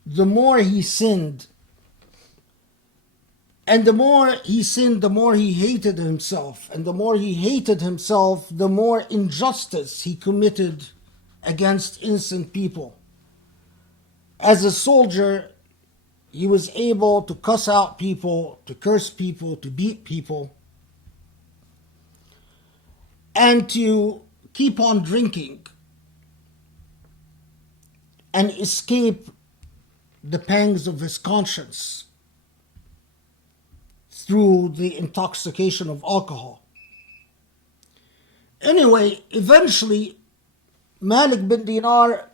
the more he sinned. And the more he sinned, the more he hated himself. And the more he hated himself, the more injustice he committed against innocent people. As a soldier, he was able to cuss out people, to curse people, to beat people, and to keep on drinking and escape the pangs of his conscience through the intoxication of alcohol. Anyway, eventually, Malik bin Dinar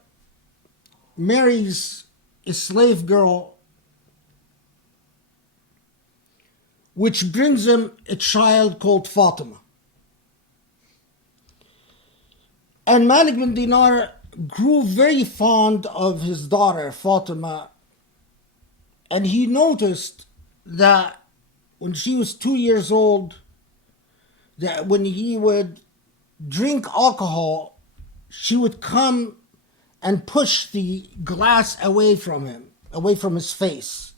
marries a slave girl, which brings him a child called Fatima. And Malik bin Dinar grew very fond of his daughter, Fatima, and he noticed that when she was 2 years old, that when he would drink alcohol, she would come and push the glass away from him, away from his face.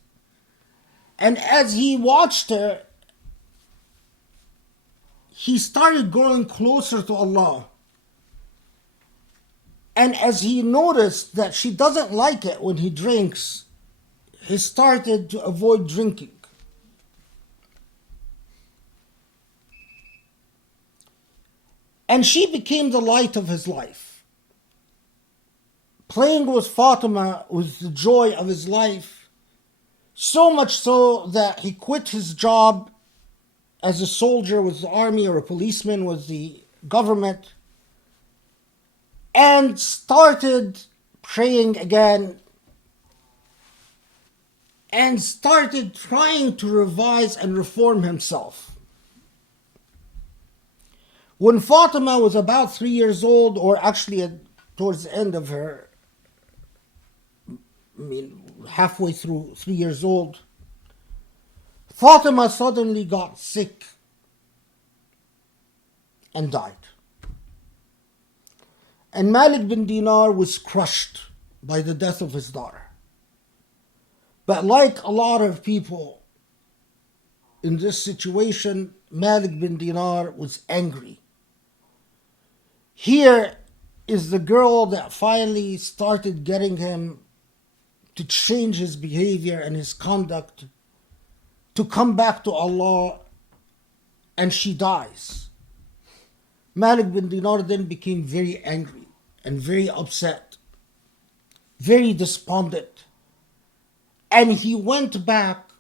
And as he watched her, he started growing closer to Allah. And as he noticed that she doesn't like it when he drinks, he started to avoid drinking. And she became the light of his life. Playing with Fatima was the joy of his life, so much so that he quit his job as a soldier with the army or a policeman with the government and started praying again and started trying to revise and reform himself. When Fatima was about 3 years old, or actually towards the end of her, halfway through 3 years old, Fatima suddenly got sick and died. And Malik bin Dinar was crushed by the death of his daughter. But like a lot of people in this situation, Malik bin Dinar was angry. Here is the girl that finally started getting him to change his behavior and his conduct, to come back to Allah, and she dies. Malik bin Dinar then became very angry and very upset, very despondent, and he went back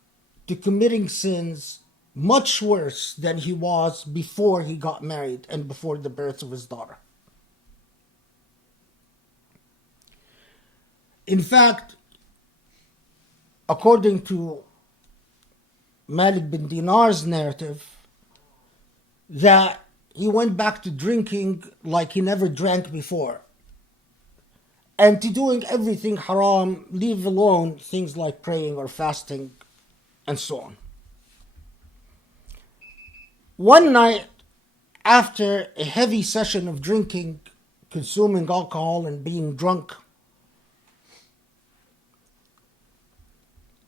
to committing sins much worse than he was before he got married and before the birth of his daughter. In fact, according to Malik bin Dinar's narrative, that he went back to drinking like he never drank before, and to doing everything haram, leave alone things like praying or fasting and so on. One night, after a heavy session of drinking, consuming alcohol and being drunk,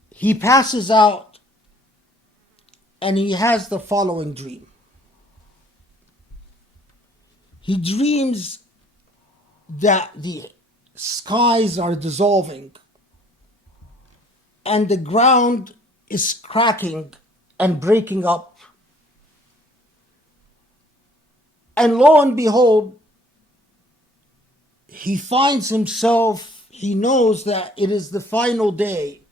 he passes out and he has the following dream. He dreams that the skies are dissolving and the ground is cracking and breaking up. And lo and behold, he finds himself, he knows that it is the final day,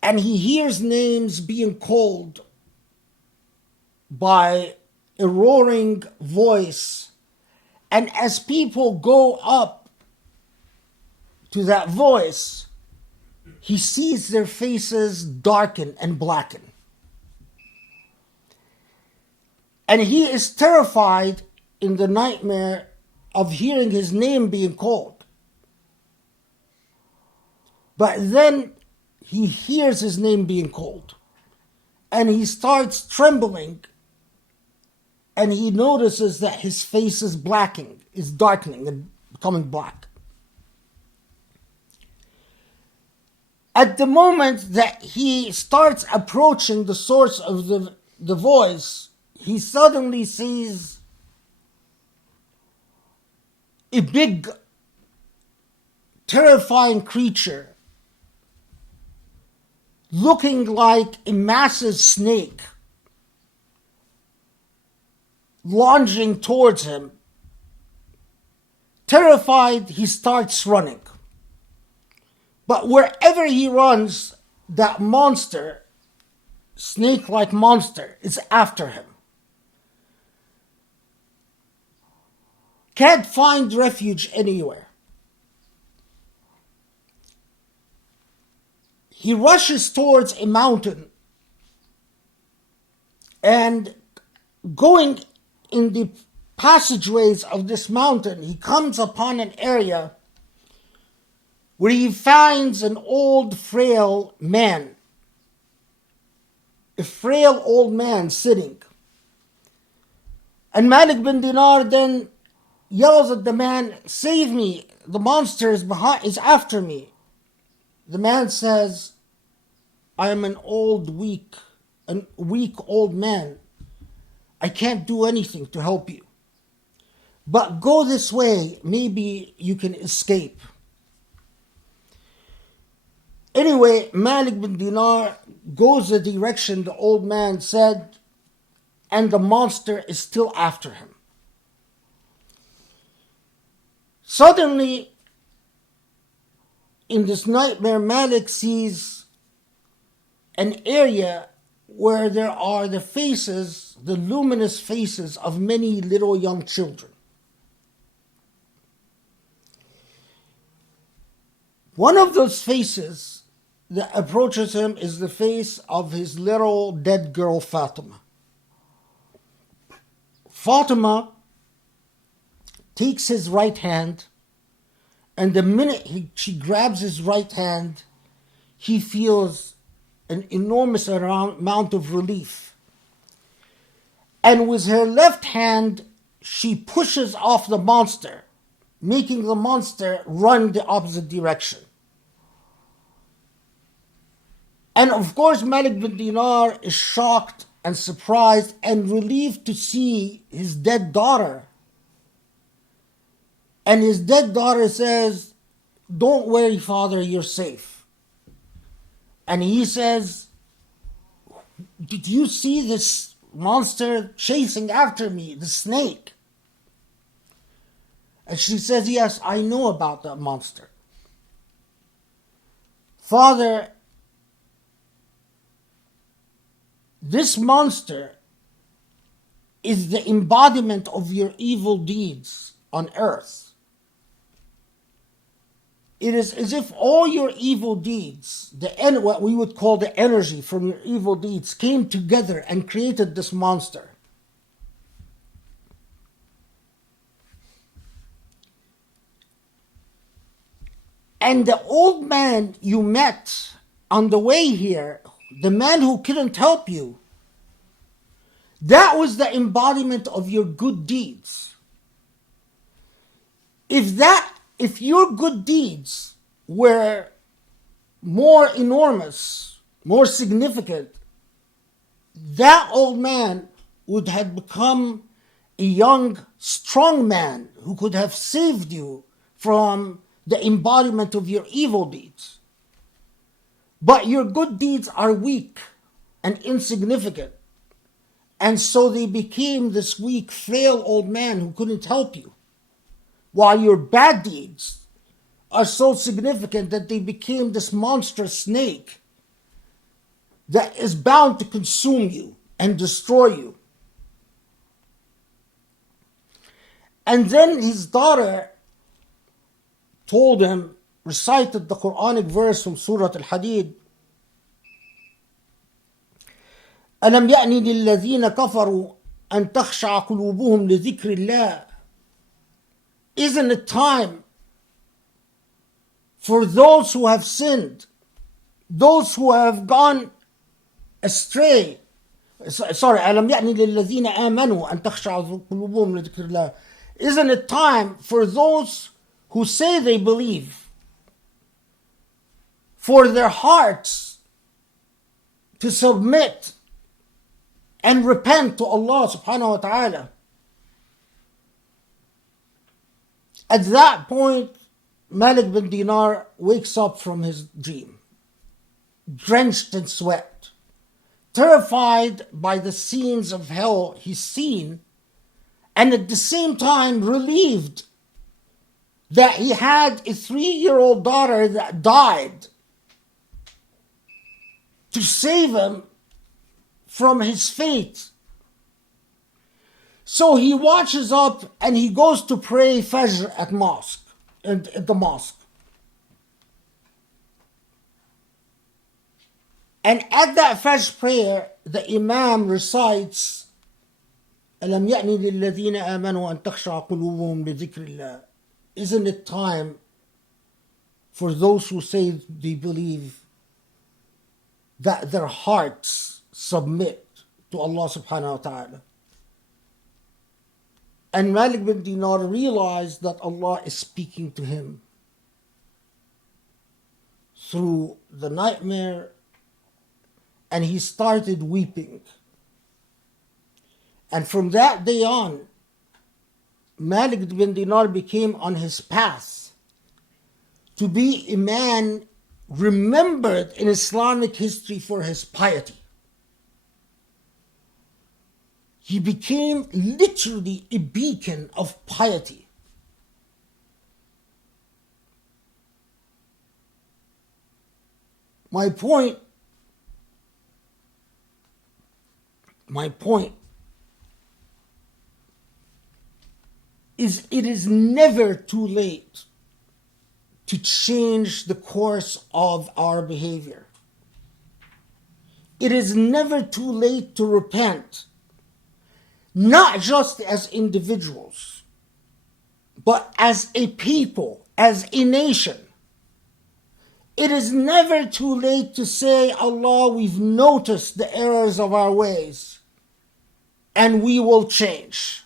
and he hears names being called by a roaring voice. And as people go up to that voice, he sees their faces darken and blacken. And he is terrified in the nightmare of hearing his name being called. But then he hears his name being called, and he starts trembling, and he notices that his face is blackening, is darkening and becoming black. At the moment that he starts approaching the source of the voice, he suddenly sees a big, terrifying creature looking like a massive snake lunging towards him. Terrified, he starts running. But wherever he runs, that monster, snake-like monster, is after him. Can't find refuge anywhere. He rushes towards a mountain, and going in the passageways of this mountain, he comes upon an area where he finds an old, frail man. A frail old man sitting. And Malik bin Dinar then yells at the man, "Save me, the monster is after me." The man says, "I am an weak old man. I can't do anything to help you. But go this way, maybe you can escape." Anyway, Malik bin Dinar goes the direction the old man said, and the monster is still after him. Suddenly, in this nightmare, Malik sees an area where there are the luminous faces of many little young children. One of those faces that approaches him is the face of his little dead girl, Fatima. Fatima takes his right hand, and the minute she grabs his right hand, he feels an enormous amount of relief. And with her left hand, she pushes off the monster, making the monster run the opposite direction. And of course, Malik bin Dinar is shocked and surprised and relieved to see his dead daughter. And his dead daughter says, "Don't worry, father, you're safe." And he says, "Did you see this monster chasing after me, the snake?" And she says, "Yes, I know about that monster. Father, this monster is the embodiment of your evil deeds on earth. It is as if all your evil deeds, what we would call the energy from your evil deeds, came together and created this monster. And the old man you met on the way here, the man who couldn't help you, that was the embodiment of your good deeds. If your good deeds were more enormous, more significant, that old man would have become a young, strong man who could have saved you from the embodiment of your evil deeds. But your good deeds are weak and insignificant. And so they became this weak, frail old man who couldn't help you. While your bad deeds are so significant that they became this monstrous snake that is bound to consume you and destroy you." And then his daughter told him, recited the Quranic verse from Surah Al-Hadid, "أَلَمْ يَأْنِ لِلَّذِينَ كَفَرُوا أَن تَخْشَعَ قُلُوبُهُمْ لِذِكْرِ اللَّهِ." Isn't it time for those who have sinned, those who have gone astray? Sorry, أَلَمْ يَأْنِ لِلَّذِينَ آمَنُوا أَن تَخْشَعَ قُلُوبُهُمْ لِذِكْرِ اللَّهِ. Isn't it time for those who say they believe, for their hearts to submit and repent to Allah subhanahu wa ta'ala. At that point, Malik bin Dinar wakes up from his dream, drenched in sweat, terrified by the scenes of hell he's seen, and at the same time relieved that he had a 3-year-old daughter that died to save him from his fate. So he watches up and he goes to pray Fajr at the mosque. And at that Fajr prayer, the Imam recites, أَلَمْ يَأْنِ لِلَّذِينَ آمَنُوا أَن تَخْشَعَ قُلُوبُهُمْ لِذِكْرِ اللَّهِ. Isn't it time for those who say they believe that their hearts submit to Allah subhanahu wa ta'ala? And Malik bin Dinar realized that Allah is speaking to him through the nightmare, and he started weeping. And from that day on, Malik bin Dinar became on his path to be a man remembered in Islamic history for his piety. He became literally a beacon of piety. My point is it is never too late to change the course of our behavior. It is never too late to repent, not just as individuals, but as a people, as a nation. It is never too late to say, Allah, we've noticed the errors of our ways, and we will change.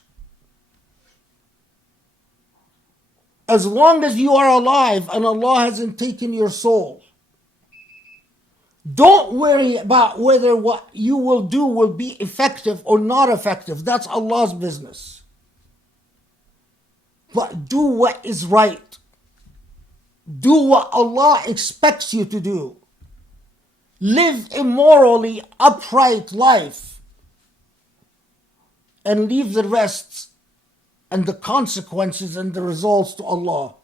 As long as you are alive and Allah hasn't taken your soul, don't worry about whether what you will do will be effective or not effective. That's Allah's business. But do what is right. Do what Allah expects you to do. Live a morally upright life and leave the rest and the consequences and the results to Allah.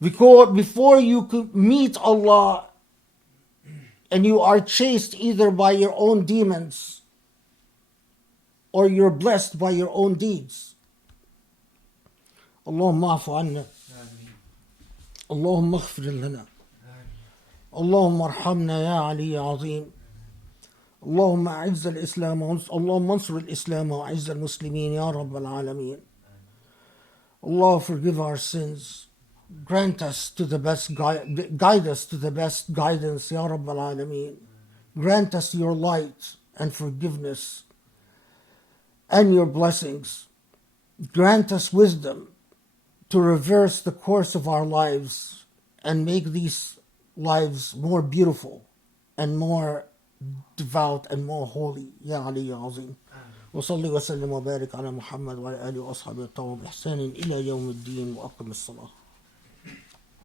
Because before you could meet Allah and you are chased either by your own demons or you're blessed by your own deeds. Allahumma afu anna. Allahumma aghfir lana. Allahumma arhamna ya Ali ya Azim. اللهم أعز الإسلام اللهم انصر الإسلام وأعز المسلمين يا رب العالمين. Allah, forgive our sins. Grant us to the best guide us to the best guidance ya Rabb al-Alameen. Grant us your light and forgiveness and your blessings. Grant us wisdom to reverse the course of our lives and make these lives more beautiful and more devout and more holy. Ya Ali ya Azim. وصلي وسلم وبارك على محمد وعلى آله وأصحابه الطاهرين بإحسان إلى يوم الدين وأقم الصلاة.